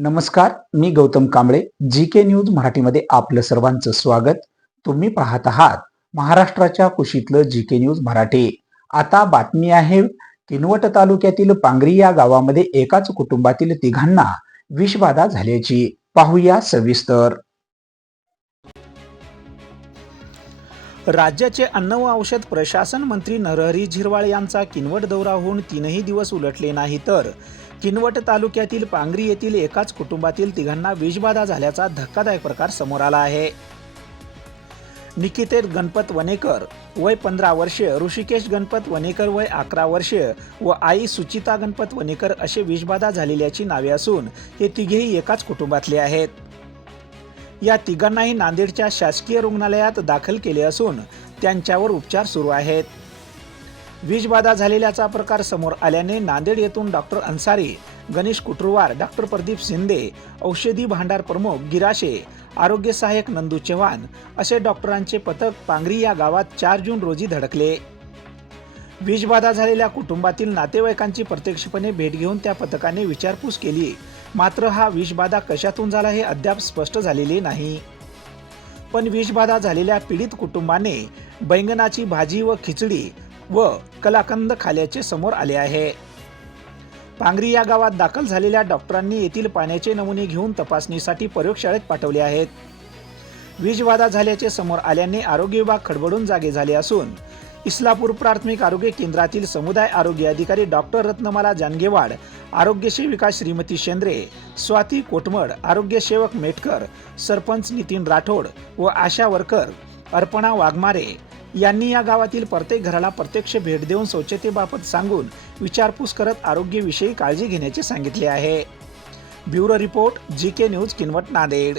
नमस्कार मी Gautam Kamble G K news मराठीमध्ये आपलं सर्वांचं स्वागत. तुम्ही पाहत आहात महाराष्ट्राच्या कुशीतलं जी के न्यूज मराठी. आता बातमी आहे किनवट तालुक्यातील पांगरी या गावामध्ये एकाच कुटुंबातील तिघांना विषबाधा झाल्याची. पाहूया सविस्तर. राज्याचे अन्न व औषध प्रशासन मंत्री नरहरी झिरवाळ यांचा किनवट दौरा होऊन तीनही दिवस उलटले नाही तर किनवट तालुक्यातील पांगरी येथील एकाच कुटुंबातील तिघांना विषबाधा झाल्याचा धक्कादायक प्रकार समोर आला आहे. निकितेत गणपत वनेकर वय पंधरा वर्षे ऋषिकेश गणपत वनेकर वय अकरा वर्ष व आई सुचिता गणपत वनेकर असे विषबाधा झालेल्याची नावे असून हे तिघेही एकाच कुटुंबातले आहेत. या तिघांनाही नांदेडच्या शासकीय रुग्णालयात दाखल केले असून त्यांच्यावर उपचार सुरू आहेत. वीजबाधा झालेल्याचा प्रकार समोर आल्याने नांदेड येथून डॉक्टर अन्सारी गणेश कुटरुवार डॉक्टर प्रदीप शिंदे औषधी भांडार प्रमुख गिराशे आरोग्य सहाय्यक नंदू चव्हाण असे डॉक्टरांचे पथक पांगरी या गावात चार जून रोजी धडकले. वीजबाधा झालेल्या कुटुंबातील नातेवाईकांची प्रत्यक्षपणे भेट घेऊन त्या पथकाने विचारपूस केली. मात्र हा विषबाधा कशातून झाला हे अद्याप स्पष्ट झालेले नाही. पण विषबाधा झालेल्या पीडित कुटुंबाने बैंगनाची भाजी व खिचडी व कलाकंद खाल्याचे समोर आले आहे. पांगरी या गावात दाखल झालेल्या डॉक्टरांनी येथील पाण्याचे नमुने घेऊन तपासणीसाठी प्रयोगशाळेत पाठवले आहेत. विषबाधा झाल्याचे समोर आल्याने आरोग्य विभाग खडबडून जागे झाले असून इस्लापूर प्राथमिक आरोग्य केंद्रातील समुदाय आरोग्य अधिकारी डॉक्टर रत्नमाला जानगेवाड आरोग्य सेविका श्रीमती शेंद्रे स्वाती कोटमड आरोग्य सेवक मेटकर सरपंच नितीन राठोड व आशा वर्कर अर्पणा वाघमारे यांनी या गावातील प्रत्येक घराला प्रत्यक्ष भेट देऊन स्वच्छतेबाबत सांगून विचारपूस करत आरोग्यविषयी काळजी घेण्याचे सांगितले आहे. Bureau report G K news Kinwat Nanded.